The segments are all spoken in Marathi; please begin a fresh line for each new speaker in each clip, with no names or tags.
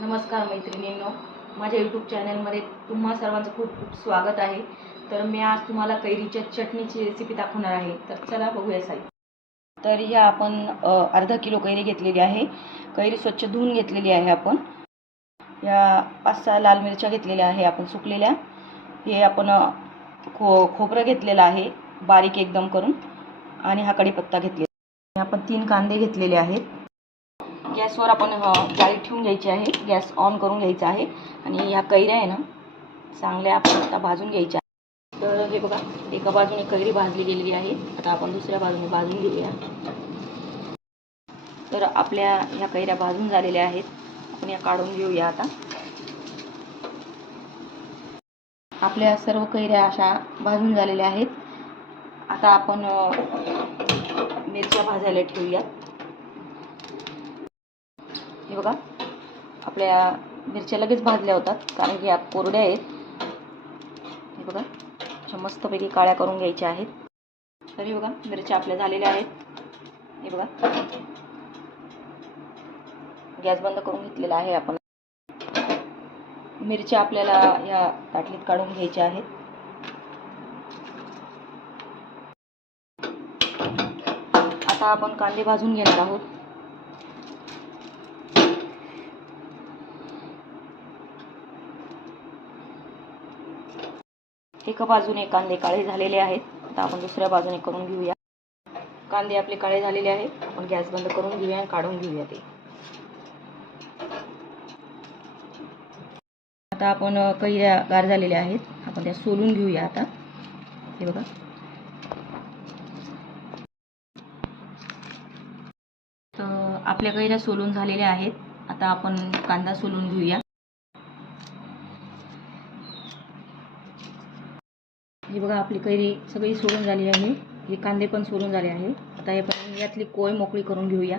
नमस्कार मैत्रिणींनो. माझ्या यूट्यूब चॅनलमध्ये तुम्हा सर्वांचं खूप खूप स्वागत आहे. तर मी आज तुम्हाला कैरीच्या चटणीची रेसिपी दाखवणार आहे. तर चला बघूया साई. तर ह्या आपण अर्धा किलो कैरी घेतलेली आहे. कैरी स्वच्छ धुवून घेतलेली आहे आपण. या पाच सहा लाल मिरच्या घेतलेल्या आहे आपण सुकलेल्या. हे आपण खो खोबरं घेतलेलं आहे बारीक एकदम करून. आणि हा कढीपत्ता घेतलेला आपण तीन कांदे घेतलेले आहेत. गॅसवर आपण जाळी ठेवून घ्यायची आहे. गॅस ऑन करून घ्यायचा आहे. आणि ह्या कैऱ्या आहे ना चांगल्या आपण आता भाजून घ्यायच्या तर हे बघा एका बाजूने कैरी भाजली गेलेली आहे. आता आपण दुसऱ्या बाजूने भाजून घेऊया. तर आपल्या ह्या कैऱ्या भाजून झालेल्या आहेत. आपण या काढून घेऊया आता. आपल्या सर्व कैऱ्या अशा भाजून झालेल्या आहेत. आता आपण मिरच्या भाजायला ठेवूया हे बघा. आपल्या मिरच्या लगेच भाजल्या होतात कारण की या कोरड्या आहेत. हे बघा. अशा मस्तपैकी काळ्या करून घ्यायच्या आहेत. तर हे बघा मिरच्या आपल्या झालेल्या आहेत. हे बघा. गॅस बंद करून घेतलेला आहे आपण. मिरच्या आपल्याला या ताटलीत काढून घ्यायच्या आहेत. आता आपण कांदे भाजून घेणार आहोत. एका बाजूने कांदे काळे झालेले आहेत. आता आपण दुसऱ्या बाजूने करून घेऊया. कांदे आपले काळे झालेले आहेत. आपण गॅस बंद करून घेऊया आणि काढून घेऊया ते. आता आपण कैऱ्या गार झालेल्या आहेत. आपण त्या सोलून घेऊया आता. हे बघा. तर आपल्या कैऱ्या सोलून झालेल्या आहेत. आता आपण कांदा सोलून घेऊया. हे बघा आपली कैरी सगळी सोडून झाली आहे. हे कांदे पण सोडून झाले आहे. आता हे पण यातली कोय मोकळी करून घेऊया.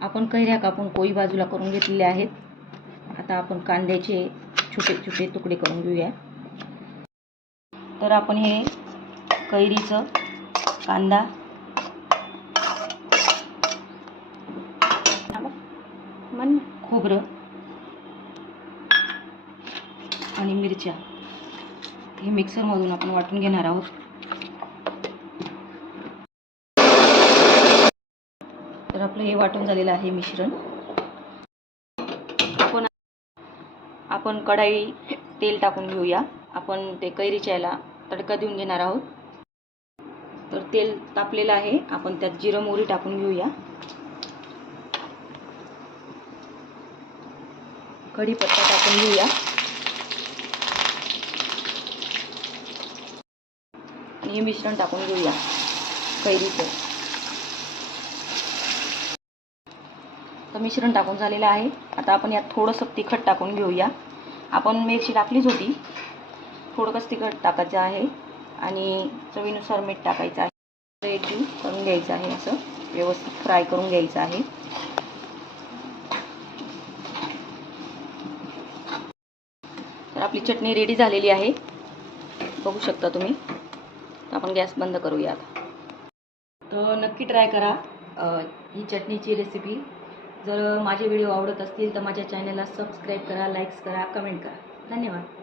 आपण कैऱ्या कापून कोई बाजूला करून घेतलेल्या आहेत. आता आपण कांद्याचे छोटे छोटे तुकडे करून घेऊया. तर आपण हे कैरीचं कांदा खोबरं आणि मिरच्या. हे मिक्सरमधून आपण वाटून घेणार आहोत. तर आपलं हे वाटून झालेलं आहे मिश्रण. आपण आपण कढाई तेल टाकून घेऊया. आपण ते कैरीच्या याला तडका देऊन घेणार आहोत. तर तेल तापलेलं आहे. आपण त्यात जिरं मोहरी टाकून घेऊया. कढीपत्ता टाकून घेऊया. आणि हे मिश्रण टाकून घेऊया. कैरीचं. तर मिश्रण टाकून झालेलं आहे. आता आपण यात थोडंसं तिखट टाकून घेऊया. आपण मिरची टाकलीच होती. थोडंसं तिखट टाकायचं आहे. आणि चवीनुसार मीठ टाकायचं आहे. एकजीव करून घ्यायचं आहे असं. व्यवस्थित फ्राय करून घ्यायचं आहे. तर आपली चटणी रेडी झालेली आहे. बघू शकता तुम्ही. तर आपण गॅस बंद करूया आता तर नक्की ट्राय करा ही चटणीची रेसिपी जर माझे व्हिडिओ आवडत असतील तर माझ्या चॅनलला सबस्क्राईब करा लाईक्स करा कमेंट करा. धन्यवाद.